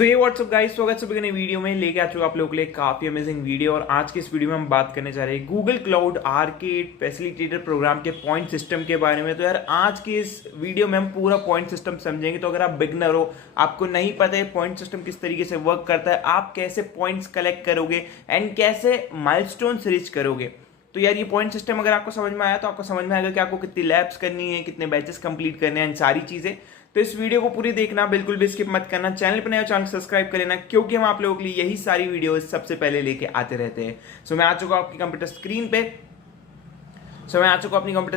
सो ये WhatsApp guys, स्वागत सभी का नई वीडियो में लेके आ चुका आप लोगों के लिए काफी अमेजिंग वीडियो। और आज की इस वीडियो में हम बात करने जा रहे हैं Google Cloud Arcade facilitator program के पॉइंट सिस्टम के बारे में। तो यार आज की इस वीडियो में हम पूरा पॉइंट सिस्टम समझेंगे। तो अगर आप बिगनर हो, आपको नहीं पता है पॉइंट सिस्टम किस तरीके से वर्क करता है, आप कैसे पॉइंट्स कलेक्ट करोगे एंड कैसे माइलस्टोन्स रीच करोगे, तो यार ये पॉइंट सिस्टम अगर आपको समझ में आया तो आपको समझ में आएगा कि आपको कितनी लैब्स करनी है, कितने बैचेस कंप्लीट करने हैं, सारी चीजें। तो इस वीडियो को पूरी देखना, बिल्कुल भी स्किप मत करना। चैनल पर नया चैनल सब्सक्राइब कर लेना, क्योंकि हम आप लोगों के लिए यही सारी वीडियो सबसे पहले लेके आते रहते हैं। सो मैं आ चुका हूं आपकी कंप्यूटर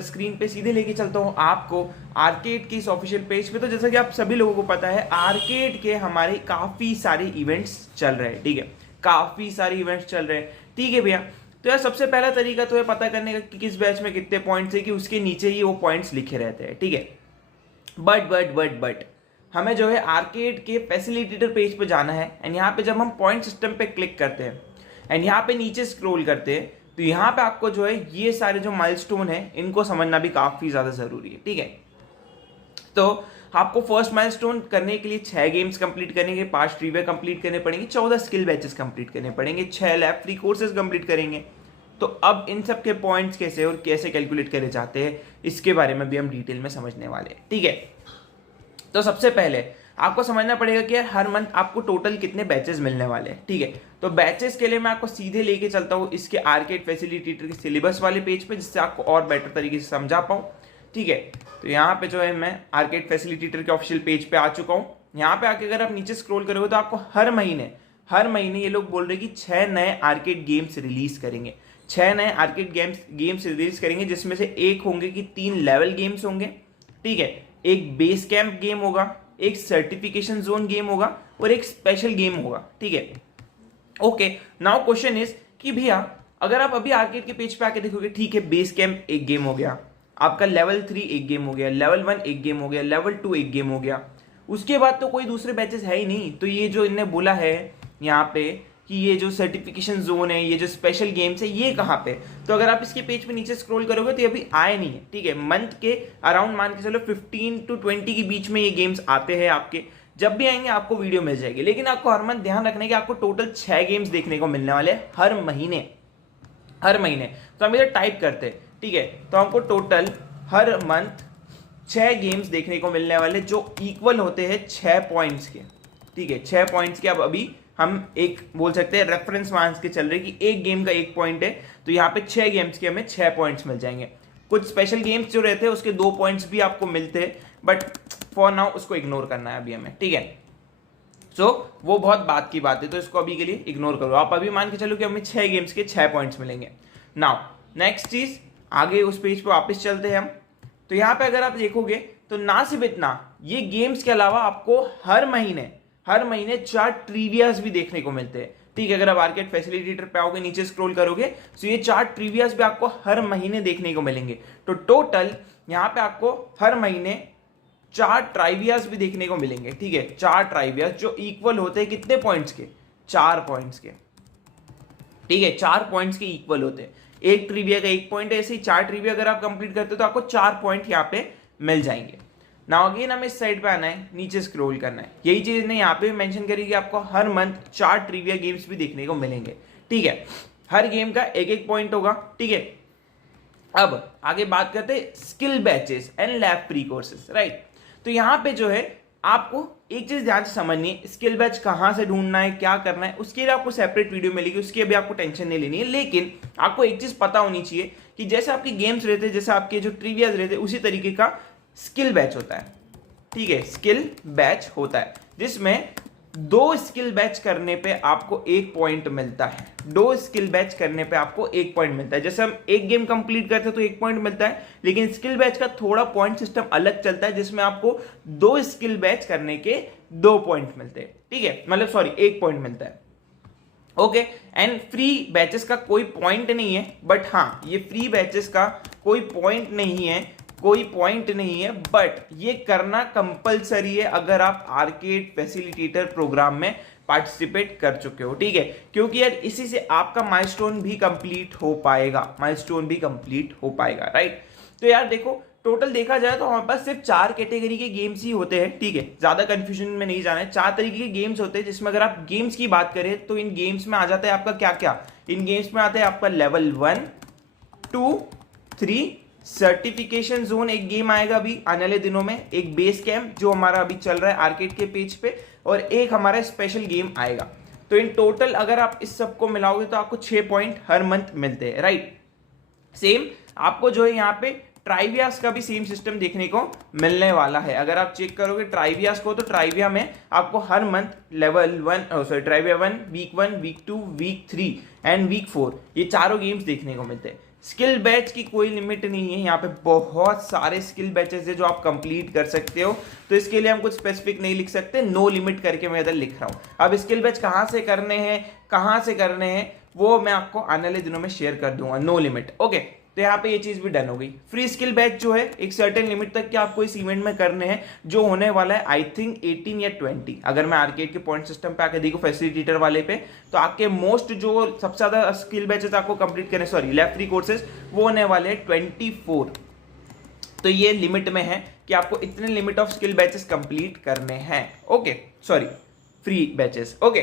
स्क्रीन पे। सीधे लेके चलता हूं आपको आर्केड की इस ऑफिशियल पेज पे। तो जैसा कि आप सभी लोगों को पता है, आर्केड के हमारे काफी सारे इवेंट्स चल रहे हैं, ठीक है, काफी सारे इवेंट्स चल रहे हैं, ठीक है भैया। तो यार सबसे पहला तरीका तो है पता करने का कि किस बैच में कितने पॉइंट्स है, कि उसके नीचे ही वो पॉइंट्स लिखे रहते हैं, ठीक है। बट हमें जो है आर्केड के फैसिलिटेटर पेज पे जाना है एंड यहाँ पे जब हम पॉइंट सिस्टम पे क्लिक करते हैं एंड यहाँ पे नीचे स्क्रॉल करते हैं, तो यहाँ पे आपको जो है ये सारे जो माइलस्टोन है इनको समझना भी काफी ज्यादा जरूरी है, ठीक है। तो आपको फर्स्ट माइलस्टोन करने के लिए 6 गेम्स कंप्लीट करेंगे, 5 ट्रिविया कंप्लीट करने पड़ेंगे, 14 स्किल बैचेस कंप्लीट करने पड़ेंगे, 6 लैब फ्री कोर्सेज कंप्लीट करेंगे। तो अब इन सब के पॉइंट्स कैसे और कैसे कैलकुलेट करे जाते हैं, इसके बारे में भी हम डिटेल में समझने वाले हैं, ठीक है। तो सबसे पहले आपको समझना पड़ेगा कि यार हर मंथ आपको टोटल कितने बैचेस मिलने वाले हैं, ठीक है। तो बैचेस के लिए मैं आपको सीधे लेके चलता हूँ इसके आर्केड फैसिलिटेटर के सिलेबस वाले पेज पे, जिससे आपको और बेटर तरीके से समझा पाऊँ, ठीक है। तो यहाँ पे जो है मैं आर्केड फैसिलिटेटर के ऑफिशियल पेज पे आ चुका हूँ। यहाँ पे आके अगर आप नीचे स्क्रॉल करोगे तो आपको हर महीने ये लोग बोल रहे हैं कि 6 नए आर्केड गेम्स रिलीज करेंगे, 6 नए आर्केड गेम्स रिलीज करेंगे, जिसमें से एक होंगे कि 3 लेवल गेम्स होंगे, ठीक है, एक बेस कैंप गेम होगा, एक सर्टिफिकेशन जोन गेम होगा और एक स्पेशल गेम होगा, ठीक है। ओके, नाउ क्वेश्चन इज कि भैया अगर आप अभी आर्केड के पेज पे आके देखोगे, ठीक है, बेस कैंप एक गेम हो गया, आपका लेवल 3 एक गेम हो गया, लेवल 1 एक गेम हो गया, लेवल 2 एक गेम हो गया, उसके बाद तो कोई दूसरे बैचेस है ही नहीं। तो ये जो इन्हें बोला है यहाँ पे कि ये जो सर्टिफिकेशन जोन है, ये जो स्पेशल गेम्स है, ये कहाँ पे, तो अगर आप इसके पेज पे नीचे स्क्रॉल करोगे तो ये अभी आए नहीं है, ठीक है। मंथ के अराउंड मान के चलो 15 to 20 के बीच में ये गेम्स आते हैं आपके, जब भी आएंगे आपको वीडियो मिल जाएगी। लेकिन आपको हर मंथ ध्यान रखना है कि आपको टोटल 6 गेम्स देखने को मिलने वाले हर महीने। तो हम इधर टाइप करते हैं, ठीक है। तो हमको टोटल हर मंथ 6 गेम्स देखने को मिलने वाले, जो इक्वल होते हैं 6 पॉइंट्स के, ठीक है, 6 पॉइंट्स के। अब अभी हम एक बोल सकते हैं रेफरेंस मान के चल रहे कि एक गेम का 1 पॉइंट है, तो यहाँ पे 6 गेम्स के हमें 6 पॉइंट्स मिल जाएंगे। कुछ स्पेशल गेम्स जो रहते हैं उसके 2 पॉइंट्स भी आपको मिलते हैं, बट फॉर नाउ उसको इग्नोर करना है अभी हमें, ठीक है। सो वो बहुत बात की बात है, तो इसको अभी के लिए इग्नोर करो। आप अभी मान के चलो कि हमें 6 गेम्स के 6 पॉइंट्स मिलेंगे। नाउ नेक्स्ट चीज, आगे उस पेज पे वापस चलते हैं हम। तो यहाँ पे अगर आप देखोगे तो ना सिर्फ इतना, ये गेम्स के अलावा आपको हर महीने 4 ट्रिवियाज भी देखने को मिलते हैं, ठीक है। अगर आप आर्केड फैसिलिटेटर पे आओगे, नीचे स्क्रॉल करोगे तो ये 4 ट्रिवियाज भी आपको हर महीने देखने को मिलेंगे। तो टोटल यहाँ पे आपको हर महीने 4 ट्राइवियाज भी देखने को मिलेंगे, ठीक है, 4 ट्राइवियाज जो इक्वल होते हैं कितने पॉइंट्स के, 4 पॉइंट्स के, ठीक है, 4 पॉइंट्स के इक्वल होते हैं। एक ट्रिविया का 1 पॉइंट है, ऐसे ही 4 ट्रिविया अगर आप कंप्लीट करते हो तो आपको 4 पॉइंट यहाँ पे मिल जाएंगे। नाउ अगेन हमें इस साइड पे आना है, नीचे स्क्रॉल करना है। यही चीज ने यहाँ पे मेंशन करी कि आपको हर मंथ 4 ट्रिविया गेम्स भी देखने को मिलेंगे, ठीक है। हर गेम का 1-1 पॉइंट होगा, ठीक है। अब आगे बात करते हैं skill batches and lab pre courses, right. तो यहाँ पे जो है आपको एक चीज ध्यान से समझनी है, स्किल बैच कहाँ से ढूंढना है, क्या करना है, उसके लिए आपको सेपरेट वीडियो मिलेगी, उसकी अभी आपको टेंशन नहीं लेनी है। लेकिन आपको एक चीज पता होनी चाहिए कि जैसे आपके गेम्स रहते हैं, जैसे आपके जो ट्रिवियाज रहते हैं, उसी तरीके का स्किल बैच होता है, ठीक है। स्किल बैच होता है जिसमें 2 स्किल बैच करने पे आपको 1 पॉइंट मिलता है, 2 स्किल बैच करने पे आपको 1 पॉइंट मिलता है। जैसे हम एक गेम कंप्लीट करते हैं तो 1 पॉइंट मिलता है, लेकिन स्किल बैच का थोड़ा पॉइंट सिस्टम अलग चलता है, जिसमें आपको 2 स्किल बैच करने के 2 पॉइंट मिलते हैं, ठीक है, मतलब सॉरी 1 पॉइंट मिलता है, ओके। एंड फ्री बैचेस का कोई पॉइंट नहीं है, बट हाँ ये फ्री बैचेस का कोई पॉइंट नहीं है, बट ये करना कंपलसरी है अगर आप आर्केड फैसिलिटेटर प्रोग्राम में पार्टिसिपेट कर चुके हो, ठीक है। क्योंकि यार इसी से आपका माइलस्टोन भी कंप्लीट हो पाएगा, राइट। तो यार देखो टोटल देखा जाए तो हमारे पास सिर्फ 4 कैटेगरी के गेम्स ही होते हैं, ठीक है, ज्यादा कंफ्यूजन में नहीं जाना है। 4 तरीके के गेम्स होते हैं, जिसमें अगर आप गेम्स की बात करें तो इन गेम्स में आ जाता है आपका क्या क्या, इन गेम्स में आता है आपका लेवल 1, 2, 3, सर्टिफिकेशन जोन एक गेम आएगा अभी आने वाले दिनों में, एक बेस कैंप जो हमारा अभी चल रहा है आर्केड के पेज पे, और एक हमारा स्पेशल गेम आएगा। तो इन टोटल अगर आप इस सबको मिलाओगे तो आपको 6 पॉइंट हर मंथ मिलते हैं, राइट। सेम आपको जो है यहाँ पे ट्राइवियास का भी सेम सिस्टम देखने को मिलने वाला है। अगर आप चेक करोगे ट्राइवियास को, तो ट्राइविया में आपको हर month level 1 trivia 1, week 2, week 3 and week 4 ये चारों गेम्स देखने को मिलते हैं। स्किल बैच की कोई लिमिट नहीं है, यहाँ पे बहुत सारे स्किल बैचेस है जो आप कंप्लीट कर सकते हो, तो इसके लिए हम कुछ स्पेसिफिक नहीं लिख सकते, नो लिमिट करके मैं इधर लिख रहा हूँ। अब स्किल बैच कहाँ से करने हैं वो मैं आपको आने वाले दिनों में शेयर कर दूंगा, नो लिमिट, ओके। तो यहाँ पे ये चीज भी डन हो गई। फ्री स्किल बैच जो है एक सर्टेन लिमिट तक के आपको इस इवेंट में करने हैं, जो होने वाला है आई थिंक 18 या 20। अगर मैं आर्केड के पॉइंट सिस्टम पे आके देखो फैसिलिटेटर वाले पे, तो आपके मोस्ट जो सबसे ज्यादा स्किल बैचेस आपको कंप्लीट करने, सॉरी लैब फ्री कोर्सेज, वो होने वाले हैं 24। तो ये लिमिट में है कि आपको इतने limit of skill batches complete करने हैं, okay, sorry free batches, okay.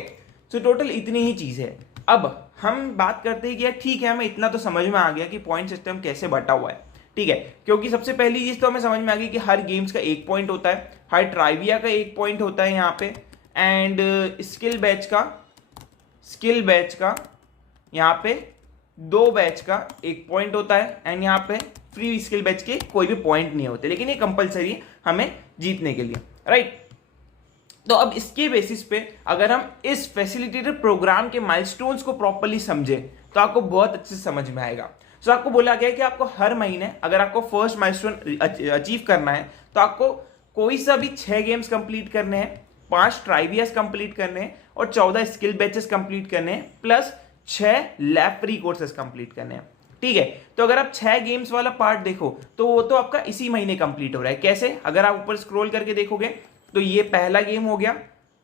So total इतनी ही चीज है। अब हम बात करते हैं कि यार ठीक है, हमें इतना तो समझ में आ गया कि पॉइंट सिस्टम कैसे बटा हुआ है, ठीक है, क्योंकि सबसे पहली चीज तो हमें समझ में आ गई कि हर गेम्स का 1 पॉइंट होता है, हर ट्राइविया का 1 पॉइंट होता है यहाँ पे, एंड स्किल बैच का यहाँ पे 2 बैच का 1 पॉइंट होता है, एंड यहाँ पे फ्री स्किल बैच के कोई भी पॉइंट नहीं होते, लेकिन ये कंपलसरी है हमें जीतने के लिए, राइट। तो अब इसके बेसिस पे अगर हम इस फैसिलिटेटर प्रोग्राम के माइलस्टोन्स को प्रॉपर्ली समझे तो आपको बहुत अच्छे से समझ में आएगा। सो आपको बोला गया कि आपको हर महीने अगर आपको फर्स्ट माइलस्टोन अचीव करना है तो आपको कोई सा भी 6 गेम्स कंप्लीट करने हैं, 5 ट्राइवियास कंप्लीट करने हैं, और 14 स्किल बैचेस कंप्लीट करने हैं, plus 6 lab free courses complete करने हैं, ठीक है। तो अगर आप 6 गेम्स वाला पार्ट देखो तो वो तो आपका इसी महीने कंप्लीट हो रहा है। कैसे? अगर आप ऊपर स्क्रॉल करके देखोगे तो ये पहला गेम हो गया,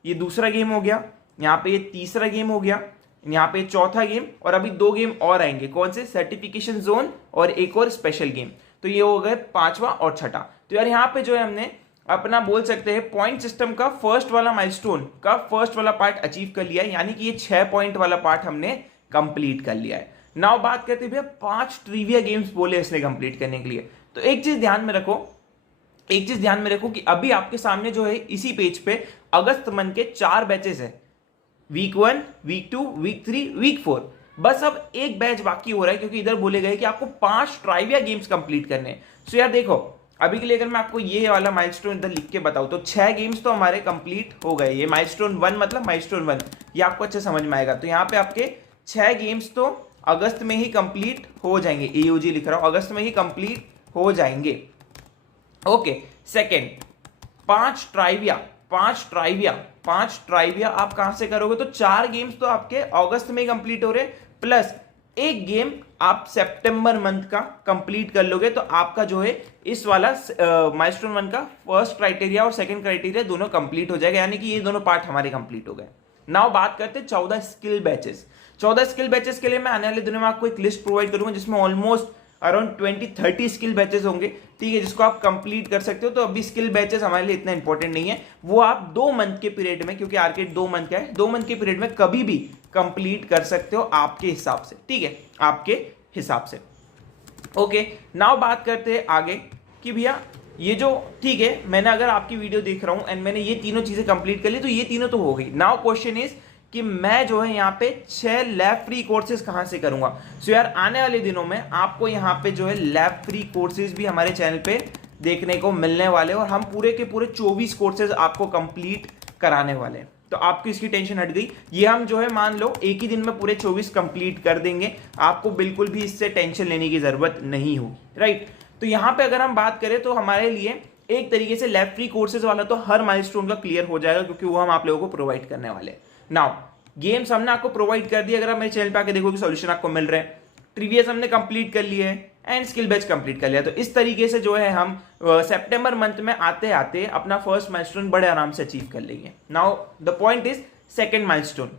ये दूसरा गेम हो गया, यहाँ पे ये तीसरा गेम हो गया, यहाँ पे चौथा गेम, और अभी 2 गेम और आएंगे, कौन से? सर्टिफिकेशन जोन और एक और स्पेशल गेम। तो ये हो गए 5वां और 6ठा। तो यार यहाँ पे जो है हमने अपना बोल सकते हैं पॉइंट सिस्टम का फर्स्ट वाला माइलस्टोन का फर्स्ट वाला पार्ट अचीव कर लिया है, यानी कि ये 6 पॉइंट वाला पार्ट हमने कंप्लीट कर लिया है। नाउ बात करते हैं भैया 5 ट्रिविया गेम्स बोले इसने कंप्लीट करने के लिए। तो एक चीज ध्यान में रखो कि अभी आपके सामने जो है इसी पेज पे अगस्त मंथ के 4 बैचेस है, वीक 1, वीक 2, वीक 3, वीक 4। बस अब एक बैच बाकी हो रहा है, क्योंकि इधर बोले गए कि आपको 5 ट्राइविया गेम्स कंप्लीट करने हैं। सो यार देखो, अभी के लिए अगर मैं आपको ये वाला माइलस्टोन इधर लिख के बताऊं तो 6 गेम्स तो हमारे कंप्लीट हो गए। ये माइलस्टोन 1 मतलब माइलस्टोन 1, ये आपको अच्छे समझ में आएगा। तो यहाँ पे आपके 6 गेम्स तो अगस्त में ही कंप्लीट हो जाएंगे, AUG लिख रहा हूं, अगस्त में ही कंप्लीट हो जाएंगे, ओके। सेकेंड, 5 ट्राइविया आप कहां से करोगे? तो 4 गेम्स तो आपके अगस्त में कंप्लीट हो रहे, प्लस एक गेम आप सितंबर मंथ का कंप्लीट कर लोगे, तो आपका जो है इस वाला माइलस्टोन 1 का फर्स्ट क्राइटेरिया और सेकंड क्राइटेरिया दोनों कंप्लीट हो जाएगा, यानी कि ये दोनों पार्ट हमारे कंप्लीट हो गए। नाउ बात करते हैं 14 स्किल बैचेस। 14 स्किल बैचेस के लिए मैं आने वाले दिनों में आपको एक लिस्ट प्रोवाइड करूंगा, जिसमें ऑलमोस्ट अराउंड 20-30 स्किल बैचेस होंगे, ठीक है, जिसको आप कंप्लीट कर सकते हो। तो अभी स्किल बैचेस हमारे लिए इतना इंपॉर्टेंट नहीं है, वो आप 2 मंथ के पीरियड में, क्योंकि आर्केड 2 मंथ का है, 2 मंथ के पीरियड में कभी भी कंप्लीट कर सकते हो आपके हिसाब से, ठीक है, आपके हिसाब से, ओके। नाउ बात करते हैं आगे कि भैया ये जो, ठीक है, मैंने अगर आपकी वीडियो देख रहा हूं एंड मैंने ये तीनों चीजें कंप्लीट कर ली, तो ये तीनों तो हो गई। नाउ क्वेश्चन इज कि मैं जो है यहाँ पे 6 लैब फ्री कोर्सेज कहां से करूंगा? सो यार आने वाले दिनों में आपको यहाँ पे जो है लैब फ्री कोर्सेज भी हमारे चैनल पे देखने को मिलने वाले, और हम पूरे के पूरे 24 कोर्सेज आपको कंप्लीट कराने वाले हैं। तो आपकी इसकी टेंशन हट गई। ये हम जो है मान लो एक ही दिन में पूरे 24 कंप्लीट कर देंगे, आपको बिल्कुल भी इससे टेंशन लेने की जरूरत नहीं होगी, राइट। तो यहाँ पे अगर हम बात करें तो हमारे लिए एक तरीके से लैब फ्री कोर्सेज वाला तो हर माइलस्टोन का क्लियर हो जाएगा, क्योंकि वो हम आप लोगों को प्रोवाइड करने वाले हैं। नाउ गेम्स हमने आपको प्रोवाइड कर दिया, अगर आप मेरे चैनल पे आके देखोगे सॉल्यूशन आपको मिल रहे हैं, ट्रिवियास हमने कंप्लीट कर लिए है, एंड स्किल बैच कंप्लीट कर लिया। तो इस तरीके से जो है हम सितंबर मंथ में आते आते अपना फर्स्ट माइलस्टोन बड़े आराम से अचीव कर लेंगे। Now the point is second milestone,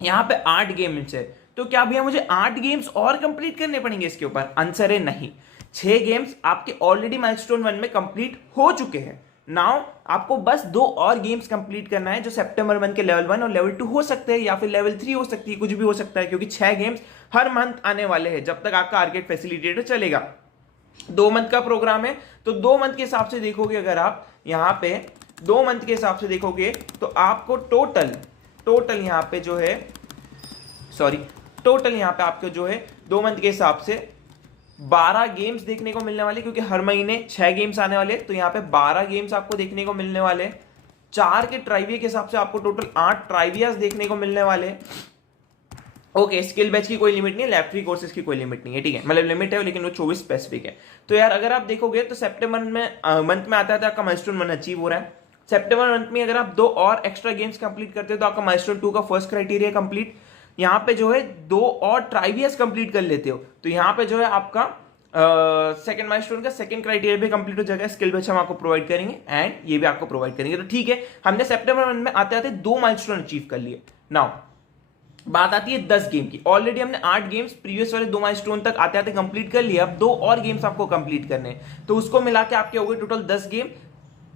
यहाँ पे 8 गेम्स है, तो क्या भैया मुझे 8 गेम्स और कंप्लीट करने पड़ेंगे इसके ऊपर? आंसर है नहीं। 6 गेम्स आपके ऑलरेडी माइलस्टोन 1 में कंप्लीट हो चुके हैं। नाउ आपको बस 2 और गेम्स कंप्लीट करना है जो सितंबर मंथ के लेवल 1 और लेवल 2 हो सकते हैं, या फिर लेवल 3 हो सकती है, कुछ भी हो सकता है, क्योंकि 6 गेम्स हर मंथ आने वाले हैं जब तक आपका आर्केड फैसिलिटेटर चलेगा। 2 मंथ का प्रोग्राम है, तो 2 मंथ के हिसाब से देखोगे, अगर आप यहां पे 2 मंथ के हिसाब से देखोगे तो आपको टोटल यहां पे जो है टोटल यहां पे आपको जो है 2 मंथ के हिसाब से 12 गेम्स देखने को मिलने वाले, क्योंकि हर महीने 6 गेम्स आने वाले, तो यहाँ पे 12 गेम्स आपको देखने को मिलने वाले। 4 के ट्राइविया के हिसाब से आपको टोटल 8 ट्राइवियाज देखने को मिलने वाले। ओके, स्किल बैच की कोई लिमिट नहीं है, लैब फ्री कोर्सेज की कोई लिमिट नहीं है, ठीक है, मतलब लिमिट है लेकिन वो 24 स्पेसिफिक है। तो यार अगर आप देखोगे तो सितंबर में मंथ में आता था आपका माइलस्टोन 1 अचीव हो रहा है। सितंबर मंथ में अगर आप 2 और एक्स्ट्रा गेम्स कंप्लीट करते हो तो आपका माइलस्टोन 2 का फर्स्ट क्राइटेरिया कंप्लीट। यहाँ पे जो है 2 और ट्राइवियस कंप्लीट कर लेते हो तो यहाँ पे जो है आपका सेकंड माइलस्टोन का सेकंड क्राइटेरिया भी कंप्लीट हो जाएगा। स्किल बैच हम आपको प्रोवाइड करेंगे एंड ये भी आपको प्रोवाइड करेंगे। तो ठीक है, हमने सितंबर मंथ में आते आते 2 माइलस्टोन अचीव कर लिए। नाउ बात आती है 10 गेम की। ऑलरेडी हमने 8 गेम्स प्रीवियस वाले 2 माइलस्टोन तक आते आते कंप्लीट कर लिया। अब 2 और गेम्स आपको कंप्लीट करने हैं, तो उसको मिला के आपके हो गए टोटल 10 गेम।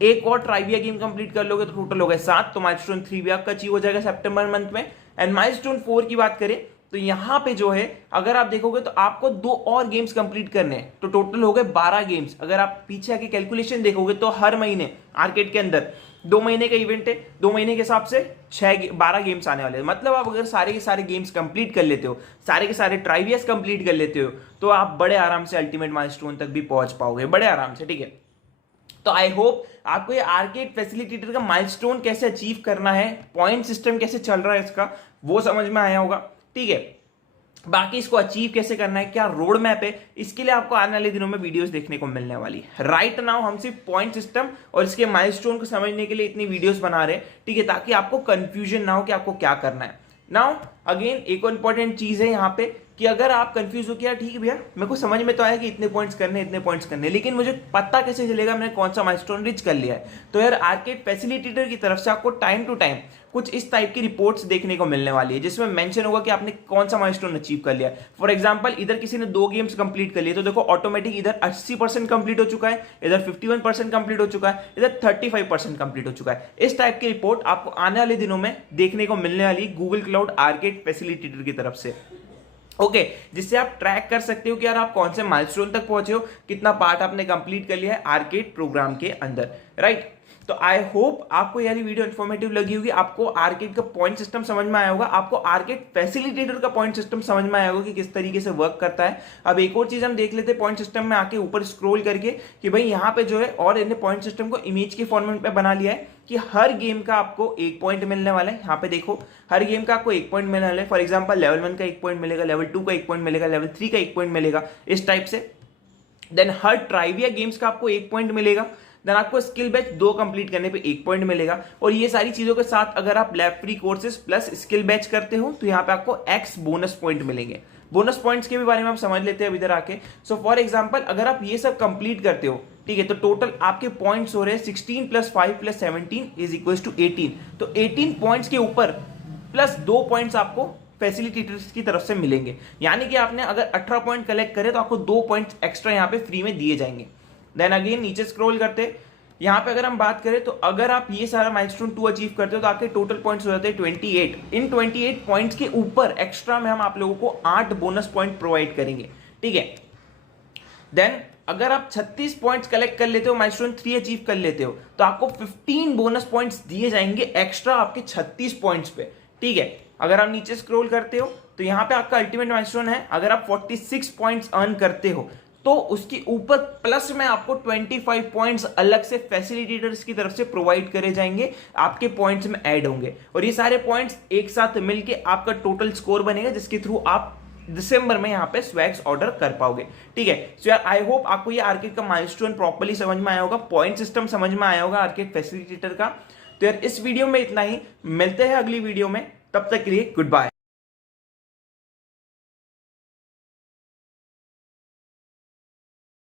एक और ट्राइविया गेम कंप्लीट कर लोगे तो टोटल हो गए 7, तो माइलस्टोन 3 भी आपका अचीव हो जाएगा सितंबर मंथ में। एंड माइलस्टोन 4 की बात करें तो यहां पे जो है अगर आप देखोगे तो आपको 2 और गेम्स कंप्लीट करने हैं, तो टोटल हो गए 12 गेम्स। अगर आप पीछे आके कैलकुलेशन देखोगे तो हर महीने आर्केड के अंदर 2 महीने का इवेंट है, 2 महीने के हिसाब से 12 गेम्स आने वाले हैं। मतलब आप अगर सारे के सारे गेम्स कंप्लीट कर लेते हो, सारे के सारे ट्राइवियस कंप्लीट कर लेते हो, तो आप बड़े आराम से अल्टीमेट माइलस्टोन तक भी पहुंच पाओगे, बड़े आराम से, ठीक है। तो आई होप आपको ये आर्केड फैसिलिटेटर का माइलस्टोन कैसे अचीव करना है, पॉइंट सिस्टम कैसे चल रहा है इसका, वो समझ में आया होगा, ठीक है। बाकी इसको अचीव कैसे करना है, क्या रोड मैप है, इसके लिए आपको आने वाले दिनों में वीडियोस देखने को मिलने वाली है। राइट नाउ हम सिर्फ पॉइंट सिस्टम और इसके माइलस्टोन को समझने के लिए इतनी वीडियोस बना रहे हैं, ठीक है, ताकि आपको कंफ्यूजन ना हो कि आपको क्या करना है। नाउ अगेन एक और इंपॉर्टेंट चीज है यहाँ पे कि अगर आप कंफ्यूज हो किया, ठीक है भैया मेरे को समझ में तो आया कि इतने पॉइंट्स करने, इतने पॉइंट्स करने, लेकिन मुझे पता कैसे चलेगा मैंने कौन सा माइलस्टोन रीच कर लिया है। तो यार आर्केड फैसिलिटेटर की तरफ से आपको टाइम टू टाइम कुछ इस टाइप की रिपोर्ट्स देखने को मिलने वाली है, जिसमें मेंशन होगा कि आपने कौन सा माइलस्टोन अचीव कर लिया। फॉर एग्जांपल इधर किसी ने 2 गेम्स कंप्लीट कर लिए, तो देखो ऑटोमेटिक इधर 80% कंप्लीट हो चुका है, इधर 51% कंप्लीट हो चुका है, इधर 35% कंप्लीट हो चुका है। इस टाइप की रिपोर्ट आपको आने वाले दिनों में देखने को मिलने वाली गूगल क्लाउड आर्केड फैसिलिटेटर की तरफ से, ओके, जिससे आप ट्रैक कर सकते हो कि यार आप कौन से माइलस्टोन तक पहुंचे हो, कितना पार्ट आपने कंप्लीट कर लिया है आर्केड प्रोग्राम के अंदर, राइट। तो आई होप आपको यार वीडियो इन्फॉर्मेटिव लगी होगी, आपको आर्केड का पॉइंट सिस्टम समझ में आया होगा, आपको आर्केड फैसिलिटेटर का पॉइंट सिस्टम समझ में आया होगा कि किस तरीके से वर्क करता है। अब एक और चीज हम देख लेते हैं पॉइंट सिस्टम में आके ऊपर स्क्रॉल करके कि भाई यहाँ पे जो है, और इन्हें पॉइंट सिस्टम को इमेज के फॉर्मेट में बना लिया है कि हर गेम का आपको 1 पॉइंट मिलने वाला है। यहाँ पे देखो हर गेम का आपको 1 पॉइंट मिलने वाला है। फॉर एग्जाम्पल लेवल 1 का 1 पॉइंट मिलेगा, लेवल 2 का 1 पॉइंट मिलेगा, लेवल 3 का 1 पॉइंट मिलेगा, इस टाइप से। देन हर ट्राइविया गेम्स का आपको 1 पॉइंट मिलेगा। देन आपको स्किल बैच 2 कंप्लीट करने पे 1 पॉइंट मिलेगा। और ये सारी चीजों के साथ अगर आप lab free courses plus skill batch करते हो तो यहाँ पे आपको X बोनस पॉइंट मिलेंगे। बोनस पॉइंट्स के भी बारे में हम समझ लेते हैं अब इधर आके। सो फॉर एग्जांपल अगर आप ये सब कंप्लीट करते हो, ठीक है, तो टोटल आपके पॉइंट्स हो रहे हैं 16 + 5 + 17 = 18। तो 18 पॉइंट्स के ऊपर प्लस 2 पॉइंट्स आपको फैसिलिटेटर्स की तरफ से मिलेंगे। यानी कि आपने अगर 18 पॉइंट कलेक्ट करे तो आपको 2 पॉइंट्स एक्स्ट्रा यहाँ पे फ्री में दिए जाएंगे। देन अगेन नीचे स्क्रॉल करते, यहाँ पे अगर हम बात करें तो अगर आप ये सारा माइलस्टोन 2 अचीव करते हो तो आपके टोटल पॉइंट्स हो जाते हैं 28। इन 28 पॉइंट्स के ऊपर एक्स्ट्रा में हम आप लोगों को 8 बोनस पॉइंट प्रोवाइड करेंगे, ठीक है। देन अगर आप 36 पॉइंट्स कलेक्ट कर लेते हो, माइलस्टोन 3 अचीव कर लेते हो, तो आपको 15 बोनस पॉइंट्स दिए जाएंगे एक्स्ट्रा आपके 36 पॉइंट्स पे, ठीक है। अगर आप नीचे स्क्रॉल करते हो तो यहाँ पे आपका अल्टीमेट माइलस्टोन है, अगर आप 46 पॉइंट्स अर्न करते हो तो उसके ऊपर प्लस में आपको 25 पॉइंट्स अलग से फैसिलिटेटर्स की तरफ से प्रोवाइड करे जाएंगे, आपके पॉइंट्स में ऐड होंगे। और ये सारे पॉइंट्स एक साथ मिलके आपका टोटल स्कोर बनेगा, जिसके थ्रू आप दिसंबर में यहाँ पे स्वैग्स ऑर्डर कर पाओगे, ठीक है। सो यार आई होप आपको ये आर्केड का माइलस्टोन प्रॉपर्ली समझ में आया होगा, पॉइंट सिस्टम समझ में आया होगा आर्केड फैसिलिटेटर का। तो यार इस वीडियो में इतना ही, मिलते हैं अगली वीडियो में, तब तक के लिए गुड बाय।